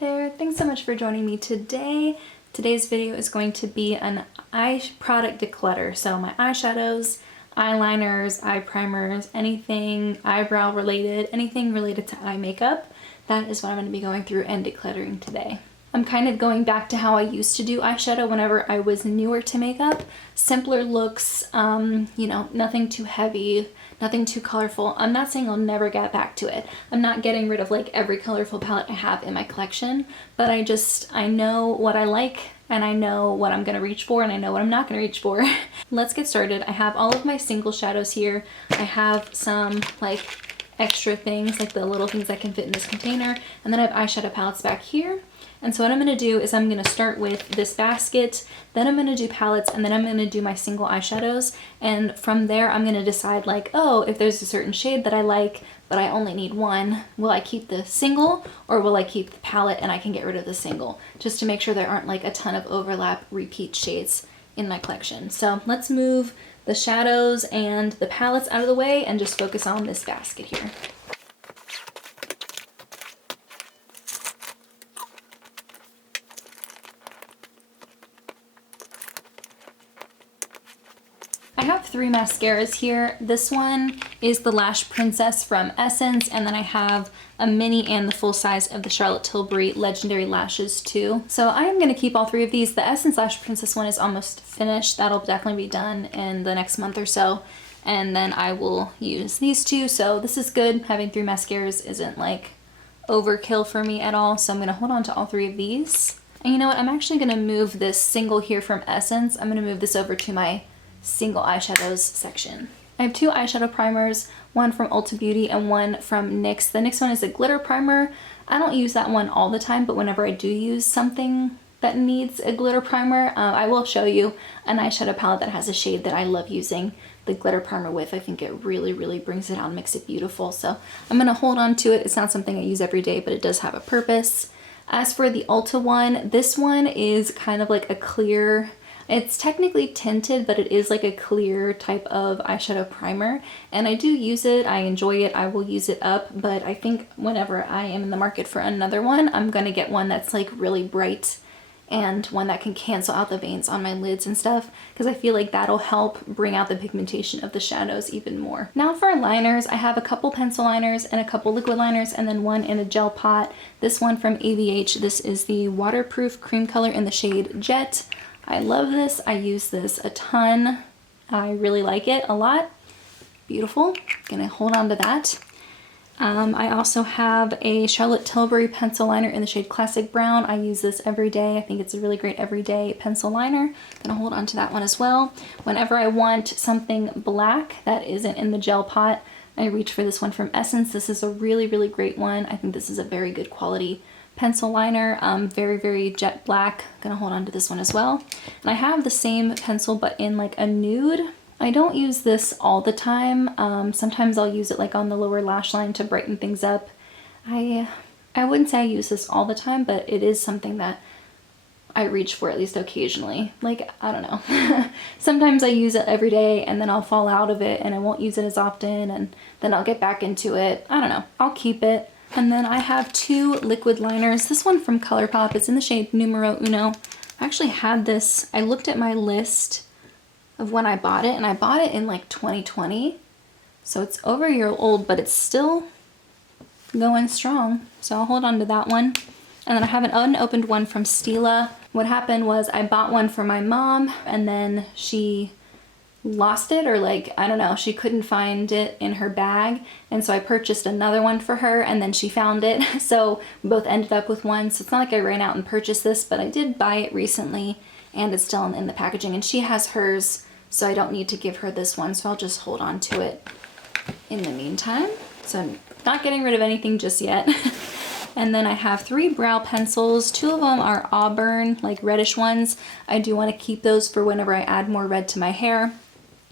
there, thanks so much for joining me today. Today's video is going to be an eye product declutter. So my eyeshadows, eyeliners, eye primers, anything eyebrow related, anything related to eye makeup. That is what I'm going to be going through and decluttering today. I'm kind of going back to how I used to do eyeshadow whenever I was newer to makeup. Simpler looks, you know, nothing too heavy, nothing too colorful. I'm not saying I'll never get back to it. I'm not getting rid of like every colorful palette I have in my collection, but I know what I like and I know what I'm gonna reach for and I know what I'm not gonna reach for. Let's get started. I have all of my single shadows here. I have some like extra things, like the little things that can fit in this container, and then I have eyeshadow palettes back here. And so what I'm going to do is I'm going to start with this basket, then I'm going to do palettes, and then I'm going to do my single eyeshadows. And from there I'm going to decide like, oh, if there's a certain shade that I like, but I only need one, will I keep the single or will I keep the palette and I can get rid of the single? Just to make sure there aren't like a ton of overlap repeat shades in my collection. So let's move the shadows and the palettes out of the way and just focus on this basket here. I have three mascaras here. This one is the Lash Princess from Essence, and then I have a mini and the full size of the Charlotte Tilbury Legendary Lashes too. So I am going to keep all three of these. The Essence Lash Princess one is almost finished. That'll definitely be done in the next month or so. And then I will use these two. So this is good. Having three mascaras isn't like overkill for me at all. So I'm going to hold on to all three of these. And you know what? I'm actually going to move this single here from Essence. I'm going to move this over to my single eyeshadows section. I have two eyeshadow primers, one from Ulta Beauty and one from NYX. The NYX one is a glitter primer. I don't use that one all the time, but whenever I do use something that needs a glitter primer, I will show you an eyeshadow palette that has a shade that I love using the glitter primer with. I think it really brings it out and makes it beautiful. So I'm gonna hold on to it. It's not something I use every day, but it does have a purpose. As for the Ulta one, this one is kind of like a clear, it's technically tinted, but it is like a clear type of eyeshadow primer. And I do use it, I enjoy it, I will use it up, but I think whenever I am in the market for another one, I'm gonna get one that's like really bright and one that can cancel out the veins on my lids and stuff, because I feel like that'll help bring out the pigmentation of the shadows even more. Now for liners, I have a couple pencil liners and a couple liquid liners and then one in a gel pot. This one from AVH, this is the Waterproof Cream Color in the shade Jet. I love this. I use this a ton. I really like it a lot. Beautiful. Gonna hold on to that. I also have a Charlotte Tilbury pencil liner in the shade Classic Brown. I use this every day. I think it's a really great everyday pencil liner. Gonna hold on to that one as well. Whenever I want something black that isn't in the gel pot, I reach for this one from Essence. This is a really great one. I think this is a very good quality pencil liner, very jet black. Gonna hold on to this one as well. And I have the same pencil but in like a nude. I don't use this all the time. Sometimes I'll use it like on the lower lash line to brighten things up. I wouldn't say I use this all the time, but it is something that I reach for at least occasionally. Like, I don't know. Sometimes I use it every day and then I'll fall out of it and I won't use it as often and then I'll get back into it. I don't know. I'll keep it. And then I have two liquid liners. This one from Colourpop, it's in the shade Numero Uno. I actually had this, I looked at my list of when I bought it and I bought it in like 2020. So it's over a year old, but it's still going strong. So I'll hold on to that one. And then I have an unopened one from Stila. What happened was I bought one for my mom and then she lost it, or like, I don't know, she couldn't find it in her bag, and so I purchased another one for her and then she found it. So we both ended up with one. So it's not like I ran out and purchased this, but I did buy it recently and it's still in the packaging and she has hers, so I don't need to give her this one, so I'll just hold on to it in the meantime. So I'm not getting rid of anything just yet. And then I have three brow pencils. Two of them are auburn, like reddish ones. I do want to keep those for whenever I add more red to my hair,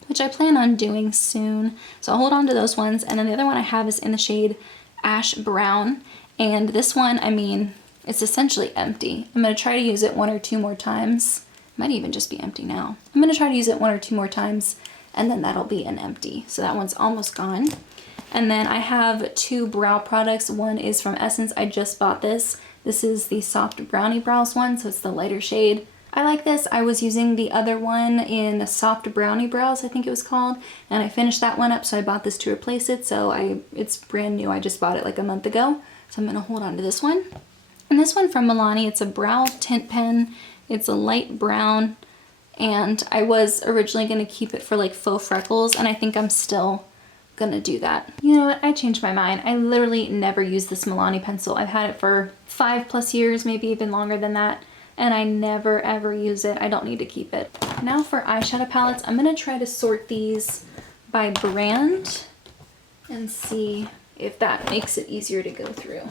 which I plan on doing soon. So I'll hold on to those ones. And then the other one I have is in the shade Ash Brown. And this one, I mean, it's essentially empty. I'm gonna try to use it one or two more times. It might even just be empty now. I'm gonna try to use it one or two more times and then that'll be an empty. So that one's almost gone. And then I have two brow products. One is from Essence. I just bought this. This is the Soft Brownie Brows one, so it's the lighter shade. I like this. I was using the other one in Soft Brownie Brows, I think it was called, and I finished that one up, so I bought this to replace it. So it's brand new. I just bought it like a month ago. So I'm gonna hold on to this one. And this one from Milani, it's a brow tint pen. It's a light brown, and I was originally gonna keep it for like faux freckles, and I think I'm still gonna do that. You know what? I changed my mind. I literally never use this Milani pencil. I've had it for 5+ years, maybe even longer than that, and I never ever use it. I don't need to keep it. Now for eyeshadow palettes, I'm gonna try to sort these by brand and see if that makes it easier to go through.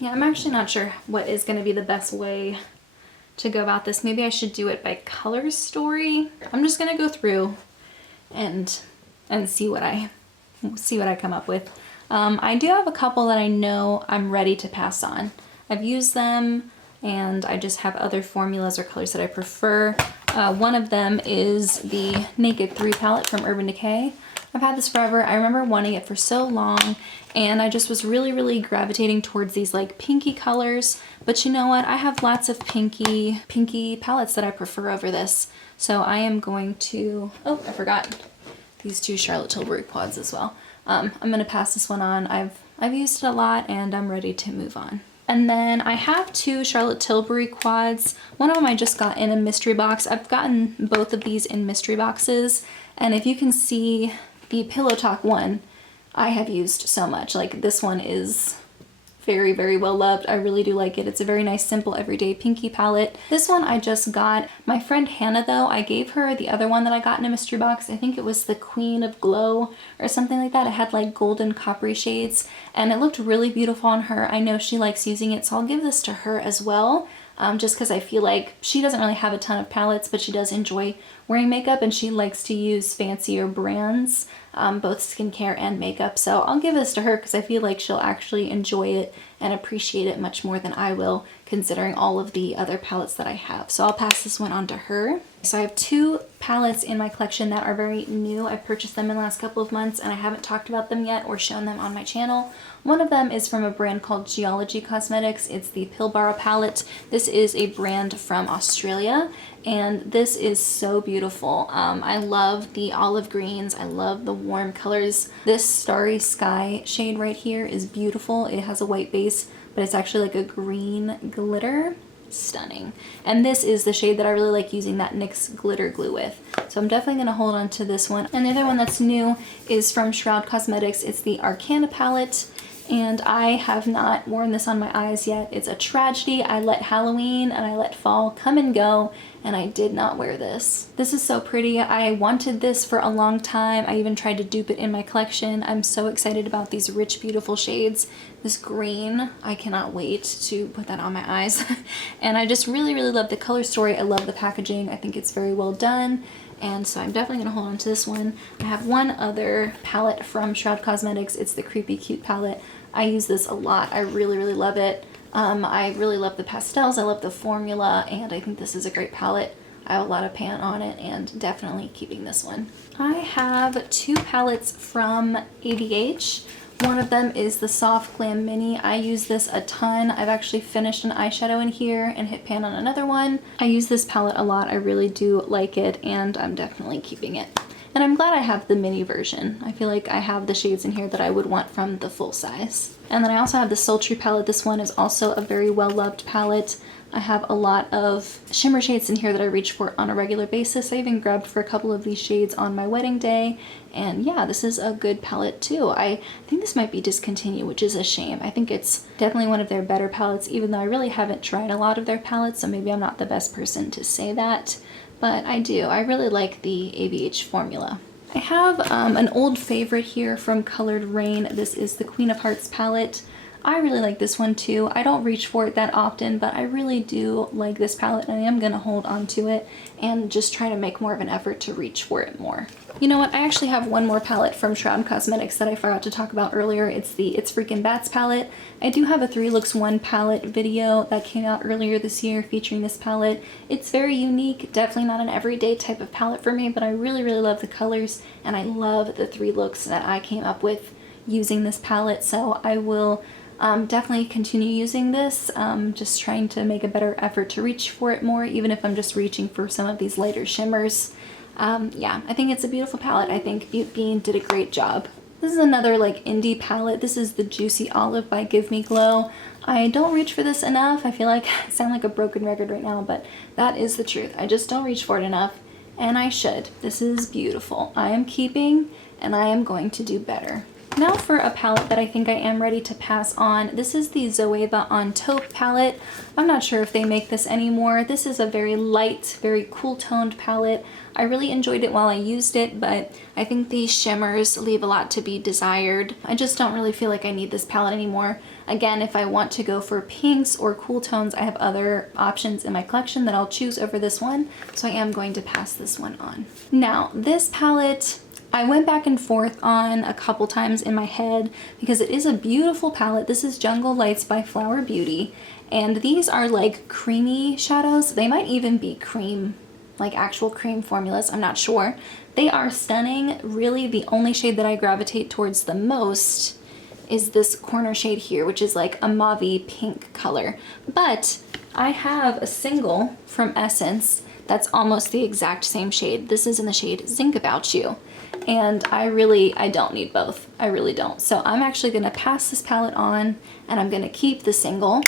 Yeah, I'm actually not sure what is going to be the best way to go about this. Maybe I should do it by color story. I'm just going to go through and see what I come up with. I do have a couple that I know I'm ready to pass on. I've used them, and I just have other formulas or colors that I prefer. One of them is the Naked 3 palette from Urban Decay. I've had this forever. I remember wanting it for so long, and I just was really gravitating towards these like pinky colors. But you know what? I have lots of pinky palettes that I prefer over this. So I am going to, oh, I forgot these two Charlotte Tilbury quads as well. I'm gonna pass this one on. I've used it a lot, and I'm ready to move on. And then I have two Charlotte Tilbury quads. One of them I just got in a mystery box. I've gotten both of these in mystery boxes, and if you can see, the Pillow Talk one I have used so much. Like, this one is very well loved. I really do like it. It's a very nice, simple, everyday pinky palette. This one I just got. My friend Hannah, though, I gave her the other one that I got in a mystery box. I think it was the Queen of Glow or something like that. It had like golden coppery shades, and it looked really beautiful on her. I know she likes using it, so I'll give this to her as well. Just because I feel like she doesn't really have a ton of palettes, but she does enjoy wearing makeup, and she likes to use fancier brands, both skincare and makeup. So I'll give this to her because I feel like she'll actually enjoy it and appreciate it much more than I will, considering all of the other palettes that I have. So I'll pass this one on to her. So I have two palettes in my collection that are very new. I purchased them in the last couple of months, and I haven't talked about them yet or shown them on my channel. One of them is from a brand called Geology Cosmetics. It's the Pilbara palette. This is a brand from Australia, and this is so beautiful. I love the olive greens. I love the warm colors. This Starry Sky shade right here is beautiful. It has a white base, but it's actually like a green glitter. Stunning. And this is the shade that I really like using that NYX glitter glue with. So I'm definitely going to hold on to this one. And the other one that's new is from Shroud Cosmetics. It's the Arcana palette, and I have not worn this on my eyes yet. It's a tragedy. I let Halloween and I let fall come and go, and I did not wear this. This is so pretty. I wanted this for a long time. I even tried to dupe it in my collection. I'm so excited about these rich, beautiful shades. This green, I cannot wait to put that on my eyes. And I just really love the color story. I love the packaging. I think it's very well done. And so I'm definitely gonna hold on to this one. I have one other palette from Shroud Cosmetics. It's the Creepy Cute palette. I use this a lot. I really love it. I really love the pastels. I love the formula, and I think this is a great palette. I have a lot of pan on it, and definitely keeping this one. I have two palettes from ABH. One of them is the Soft Glam Mini. I use this a ton. I've actually finished an eyeshadow in here and hit pan on another one. I use this palette a lot. I really do like it, and I'm definitely keeping it. And I'm glad I have the mini version. I feel like I have the shades in here that I would want from the full size. And then I also have the Sultry palette. This one is also a very well-loved palette. I have a lot of shimmer shades in here that I reach for on a regular basis. I even grabbed for a couple of these shades on my wedding day. And yeah, this is a good palette too. I think this might be discontinued, which is a shame. I think it's definitely one of their better palettes, even though I really haven't tried a lot of their palettes, so maybe I'm not the best person to say that. But I do. I really like the ABH formula. I have an old favorite here from Colored Rain. This is the Queen of Hearts palette. I really like this one too. I don't reach for it that often, but I really do like this palette, and I am going to hold on to it and just try to make more of an effort to reach for it more. You know what? I actually have one more palette from Shroud Cosmetics that I forgot to talk about earlier. It's the It's Freakin' Bats palette. I do have a 3 Looks 1 palette video that came out earlier this year featuring this palette. It's very unique, definitely not an everyday type of palette for me, but I really, really love the colors, and I love the 3 looks that I came up with using this palette, so I will definitely continue using this, just trying to make a better effort to reach for it more, even if I'm just reaching for some of these lighter shimmers. Yeah, I think it's a beautiful palette. I think Butte Bean did a great job. This is another like indie palette. This is the Juicy Olive by Give Me Glow. I don't reach for this enough. I feel like I sound like a broken record right now, but that is the truth. I just don't reach for it enough, and I should. This is beautiful. I am keeping, and I am going to do better. Now for a palette that I think I am ready to pass on. This is the Zoeva on Taupe palette. I'm not sure if they make this anymore. This is a very light, very cool toned palette. I really enjoyed it while I used it, but I think these shimmers leave a lot to be desired. I just don't really feel like I need this palette anymore. Again, if I want to go for pinks or cool tones, I have other options in my collection that I'll choose over this one, so I am going to pass this one on. Now, this palette, I went back and forth on a couple times in my head because it is a beautiful palette. This is Jungle Lights by Flower Beauty, and these are like creamy shadows. They might even be cream, like actual cream formulas, I'm not sure. They are stunning. Really, the only shade that I gravitate towards the most is this corner shade here, which is like a mauve-y pink color. But I have a single from Essence that's almost the exact same shade. This is in the shade Think About You. And I don't need both. I really don't. So I'm actually gonna pass this palette on, and I'm gonna keep the single.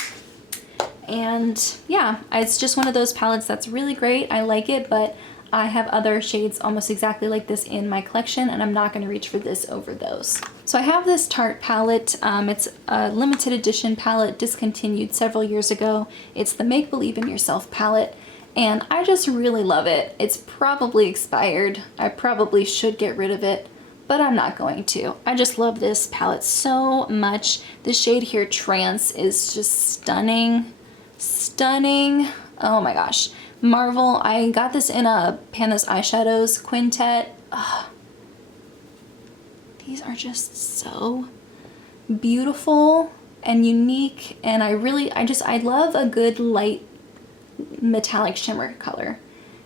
And yeah, it's just one of those palettes that's really great. I like it, but I have other shades almost exactly like this in my collection, and I'm not gonna reach for this over those. So I have this Tarte palette. It's a limited edition palette, discontinued several years ago. It's the Make Believe in Yourself palette, and I just really love it. It's probably expired. I probably should get rid of it, but I'm not going to. I just love this palette so much. The shade here, Trance, is just stunning. Stunning. Oh my gosh. Marvel. I got this in a Pandas Eyeshadows quintet. Ugh. These are just so beautiful and unique, and I love a good light metallic shimmer color,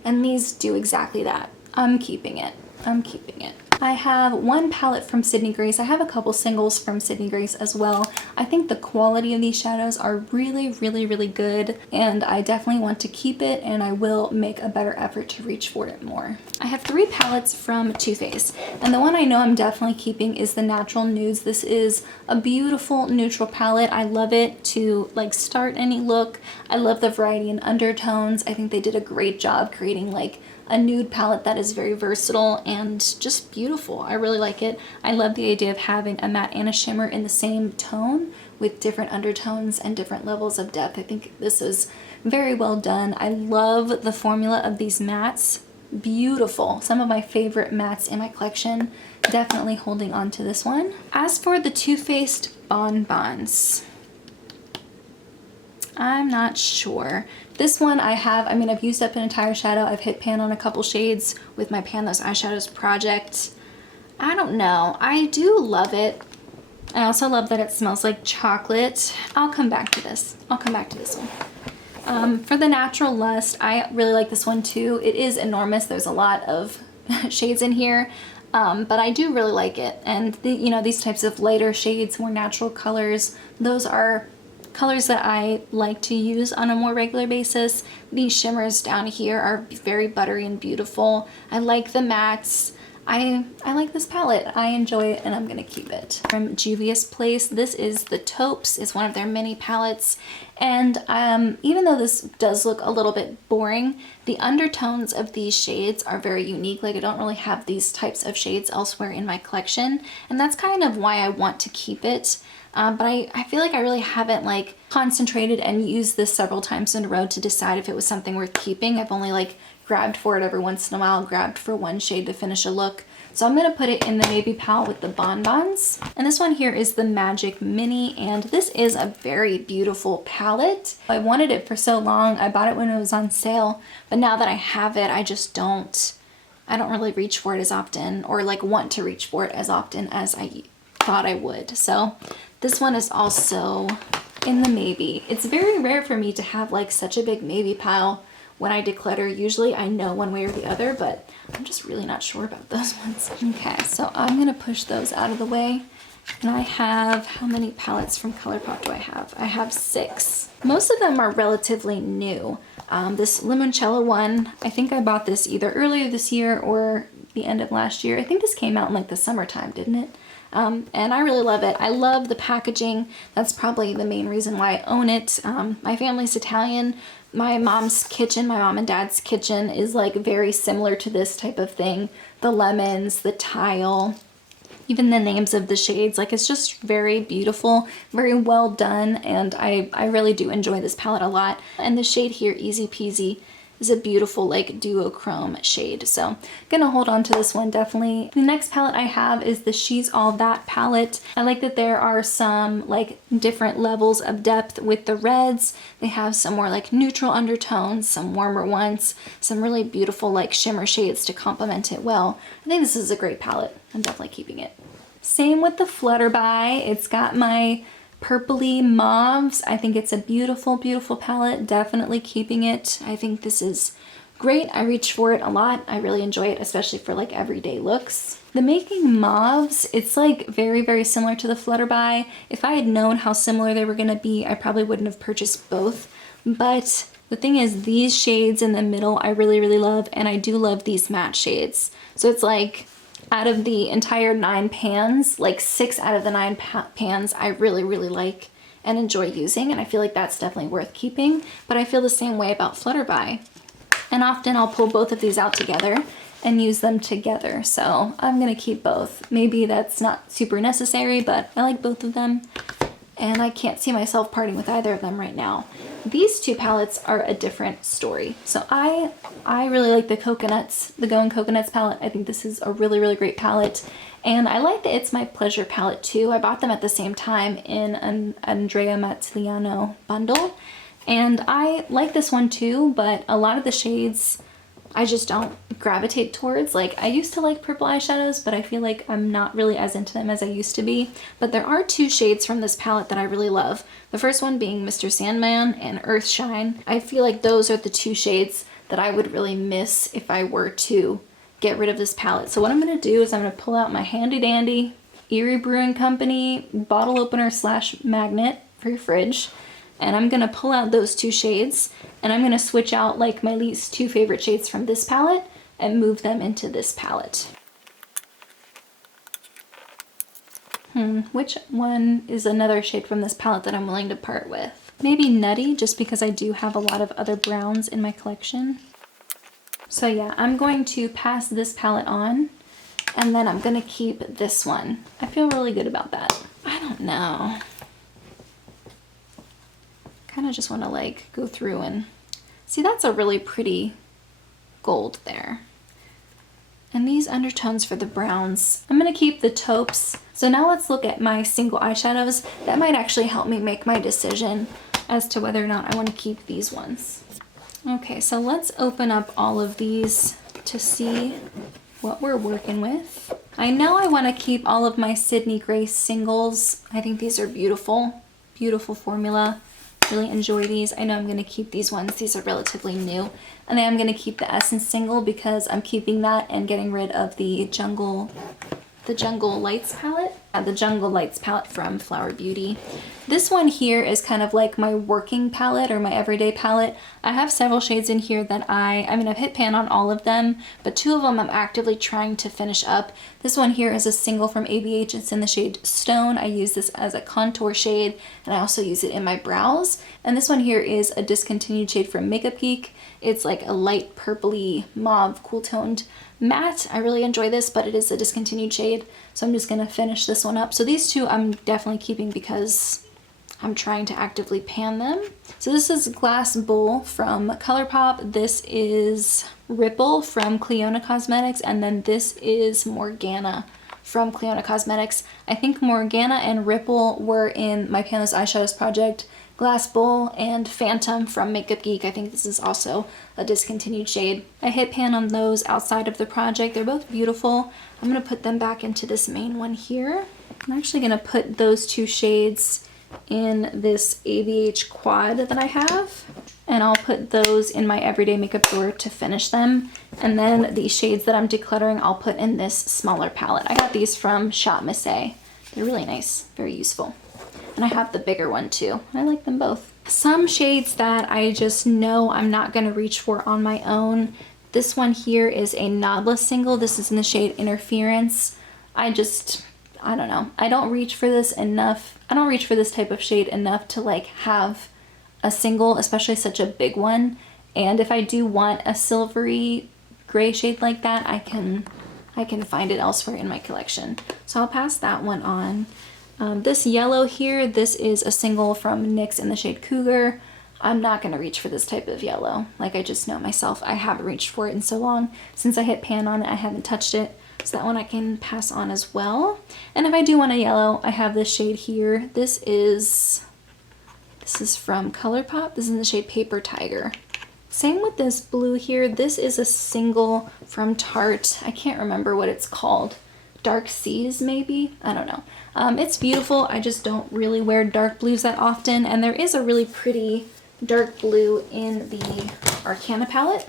and these do exactly that. I'm keeping it. I'm keeping it. I have one palette from Sydney Grace. I have a couple singles from Sydney Grace as well. I think the quality of these shadows are really, really, really good, and I definitely want to keep it, and I will make a better effort to reach for it more. I have 3 palettes from Too Faced, and the one I know I'm definitely keeping is the Natural Nudes. This is a beautiful neutral palette. I love it to like start any look. I love the variety in undertones. I think they did a great job creating like a nude palette that is very versatile and just beautiful. I really like it. I love the idea of having a matte and a shimmer in the same tone with different undertones and different levels of depth. I think this is very well done. I love the formula of these mattes. Beautiful. Some of my favorite mattes in my collection. Definitely holding on to this one. As for the Too Faced Bonbons, I'm not sure. This one I've used up an entire shadow. I've hit pan on a couple shades with my Pan Those Eyeshadows project. I don't know. I do love it. I also love that it smells like chocolate. I'll come back to this. I'll come back to this one. For the Natural Lust, I really like this one too. It is enormous. There's a lot of shades in here, but I do really like it. And these types of lighter shades, more natural colors, those are colors that I like to use on a more regular basis. These shimmers down here are very buttery and beautiful. I like the mattes. I like this palette. I enjoy it, and I'm gonna keep it. From Juvia's Place, this is the Taupes. It's one of their mini palettes, and even though this does look a little bit boring, the undertones of these shades are very unique. Like, I don't really have these types of shades elsewhere in my collection, and that's kind of why I want to keep it. But I feel like I really haven't like concentrated and used this several times in a row to decide if it was something worth keeping. I've only like grabbed for it every once in a while, grabbed for one shade to finish a look. So I'm gonna put it in the Maybe Pal with the Bonbons. And this one here is the Magic Mini, and this is a very beautiful palette. I wanted it for so long. I bought it when it was on sale, but now that I have it, I don't really reach for it as often, or like want to reach for it as often as I thought I would. So this one is also in the Maybe. It's very rare for me to have like such a big Maybe pile when I declutter. Usually I know one way or the other, but I'm just really not sure about those ones. Okay, so I'm gonna push those out of the way. And I have, how many palettes from Colourpop do I have? I have 6. Most of them are relatively new. This Limoncello one, I think I bought this either earlier this year or the end of last year. I think this came out in like the summertime, didn't it? And I really love it. I love the packaging. That's probably the main reason why I own it. My family's Italian. My mom's kitchen, my mom and dad's kitchen is like very similar to this type of thing. The lemons, the tile, even the names of the shades, like it's just very beautiful, very well done, and I really do enjoy this palette a lot. And the shade here, Easy Peasy, is a beautiful like duochrome shade. So I'm gonna hold on to this one definitely. The next palette I have is the She's All That palette. I like that there are some like different levels of depth with the reds. They have some more like neutral undertones, some warmer ones, some really beautiful like shimmer shades to complement it well. I think this is a great palette. I'm definitely keeping it. Same with the Flutterby. It's got my purpley mauves. I think it's a beautiful, beautiful palette. Definitely keeping it. I think this is great. I reach for it a lot. I really enjoy it, especially for like everyday looks. The Making Mauves, it's like very, very similar to the Flutterby. If I had known how similar they were gonna be, I probably wouldn't have purchased both. But the thing is, these shades in the middle I really, really love, and I do love these matte shades. So it's like, out of the entire 9 pans, like 6 out of the 9 pans I really, really like and enjoy using, and I feel like that's definitely worth keeping. But I feel the same way about Flutterby. And often I'll pull both of these out together and use them together. So I'm gonna keep both. Maybe that's not super necessary, but I like both of them. And I can't see myself parting with either of them right now. These 2 palettes are a different story. So I really like the Coconuts, the Going Coconuts palette. I think this is a really, really great palette. And I like the It's My Pleasure palette too. I bought them at the same time in an Andrea Mazziliano bundle. And I like this one too, but a lot of the shades I just don't gravitate towards. Like, I used to like purple eyeshadows, but I feel like I'm not really as into them as I used to be. But there are 2 shades from this palette that I really love. The first one being Mr. Sandman and Earthshine. I feel like those are the 2 shades that I would really miss if I were to get rid of this palette. So what I'm gonna do is I'm gonna pull out my handy dandy Erie Brewing Company bottle opener / magnet for your fridge. And I'm gonna pull out those 2 shades, and I'm gonna switch out like my least 2 favorite shades from this palette and move them into this palette. Which one is another shade from this palette that I'm willing to part with? Maybe Nutty, just because I do have a lot of other browns in my collection. So yeah, I'm going to pass this palette on, and then I'm gonna keep this one. I feel really good about that. I don't know. Kind of just want to like go through and see, that's a really pretty gold there. And these undertones for the browns, I'm going to keep the taupes. So now let's look at my single eyeshadows. That might actually help me make my decision as to whether or not I want to keep these ones. Okay, so let's open up all of these to see what we're working with. I know I want to keep all of my Sydney Grace singles. I think these are beautiful, beautiful formula. Really enjoy these. I know I'm going to keep these ones. These are relatively new. And then I'm going to keep the Essence single because I'm keeping that and getting rid of the Jungle Lights palette. The Jungle Lights palette from Flower Beauty. This one here is kind of like my working palette or my everyday palette. I have several shades in here that I mean, I've hit pan on all of them, but 2 of them I'm actively trying to finish up. This one here is a single from ABH. It's in the shade Stone. I use this as a contour shade, and I also use it in my brows. And this one here is a discontinued shade from Makeup Geek. It's like a light purpley mauve cool toned matte. I really enjoy this, but it is a discontinued shade, so I'm just gonna finish this one up. So these 2 I'm definitely keeping because I'm trying to actively pan them. So this is Glass Bowl from Colourpop. This is Ripple from Clionadh Cosmetics. And then this is Morgana from Clionadh Cosmetics. I think Morgana and Ripple were in my Pan Those Eyeshadows project. Glass Bowl and Phantom from Makeup Geek. I think this is also a discontinued shade. I hit pan on those outside of the project. They're both beautiful. I'm going to put them back into this main one here. I'm actually going to put those two shades in this ABH quad that I have. And I'll put those in my everyday makeup drawer to finish them. And then the shades that I'm decluttering, I'll put in this smaller palette. I got these from Shop Miss A. They're really nice, very useful. And I have the bigger one too. I like them both. Some shades that I just know I'm not going to reach for on my own. This one here is a knobless single. This is in the shade Interference. I don't know. I don't reach for this enough. I don't reach for this type of shade enough to like have a single, especially such a big one. And if I do want a silvery gray shade like that, I can find it elsewhere in my collection. So I'll pass that one on. This yellow here, this is a single from NYX in the shade Cougar. I'm not going to reach for this type of yellow. Like, I just know myself. I haven't reached for it in so long. Since I hit pan on it, I haven't touched it. So that one I can pass on as well. And if I do want a yellow, I have this shade here. This is from Colourpop. This is in the shade Paper Tiger. Same with this blue here. This is a single from Tarte. I can't remember what it's called. Dark Seas, maybe? I don't know. It's beautiful. I just don't really wear dark blues that often. And there is a really pretty dark blue in the Arcana palette.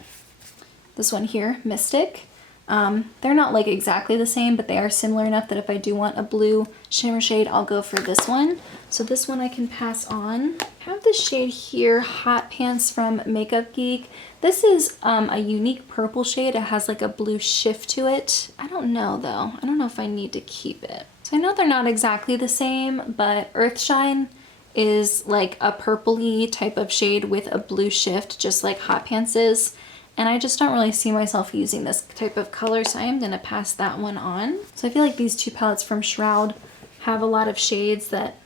This one here, Mystic. They're not like exactly the same, but they are similar enough that if I do want a blue shimmer shade, I'll go for this one. So this one I can pass on. I have this shade here, Hot Pants from Makeup Geek. This is a unique purple shade. It has like a blue shift to it. I don't know though. I don't know if I need to keep it. So I know they're not exactly the same, but Earthshine is like a purpley type of shade with a blue shift, just like Hot Pants is. And I just don't really see myself using this type of color, so I am going to pass that one on. So I feel like these two palettes from Shroud have a lot of shades that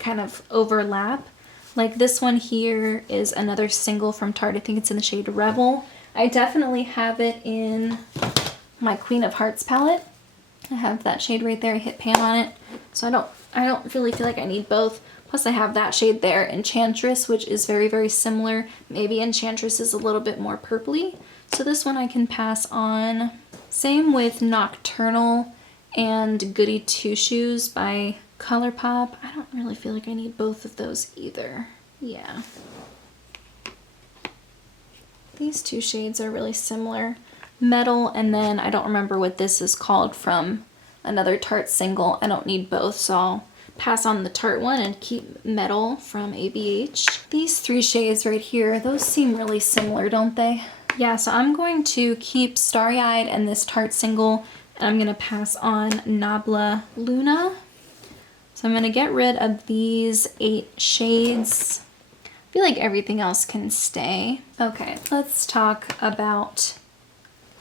kind of overlap. Like this one here is another single from Tarte. I think it's in the shade Rebel. I definitely have it in my Queen of Hearts palette. I have that shade right there. I hit pan on it. So I don't really feel like I need both. Plus I have that shade there, Enchantress, which is very, very similar. Maybe Enchantress is a little bit more purpley. So this one I can pass on. Same with Nocturnal and Goody Two Shoes by Colourpop. I don't really feel like I need both of those either. Yeah. These two shades are really similar. Metal, and then I don't remember what this is called from another Tarte single. I don't need both, so I'll pass on the Tarte one and keep Metal from ABH. These three shades right here, those seem really similar, don't they? Yeah, so I'm going to keep Starry Eyed and this Tarte single, and I'm going to pass on Nabla Luna. So I'm going to get rid of these 8 shades. I feel like everything else can stay. Okay, let's talk about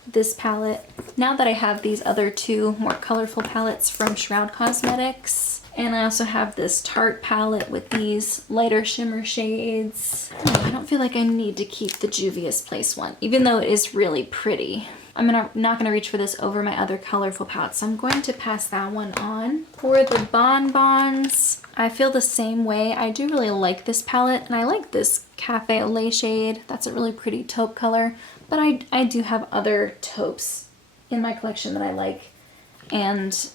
this palette. Now that I have these other 2 more colorful palettes from Shroud Cosmetics, and I also have this Tarte palette with these lighter shimmer shades, I don't feel like I need to keep the Juvia's Place one, even though it is really pretty. I'm not gonna reach for this over my other colorful palettes, so I'm going to pass that one on. For the Bonbons, I feel the same way. I do really like this palette, and I like this Cafe au Lait shade. That's a really pretty taupe color, but I do have other taupes in my collection that I like, and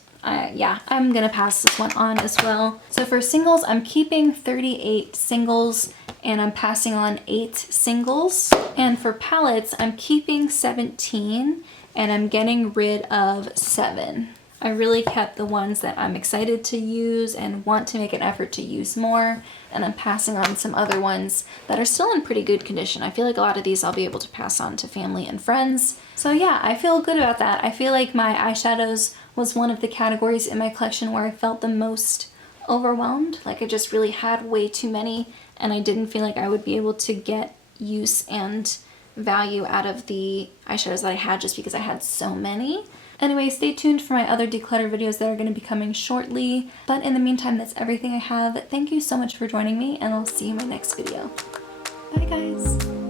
yeah, I'm gonna pass this one on as well. So for singles, I'm keeping 38 singles, and I'm passing on 8 singles. And for palettes, I'm keeping 17, and I'm getting rid of 7. I really kept the ones that I'm excited to use and want to make an effort to use more, and I'm passing on some other ones that are still in pretty good condition. I feel like a lot of these I'll be able to pass on to family and friends. So yeah, I feel good about that. I feel like my eyeshadows was one of the categories in my collection where I felt the most overwhelmed. Like I just really had way too many, and I didn't feel like I would be able to get use and value out of the eyeshadows that I had just because I had so many. Anyway, stay tuned for my other declutter videos that are going to be coming shortly. But in the meantime, that's everything I have. Thank you so much for joining me, and I'll see you in my next video. Bye guys!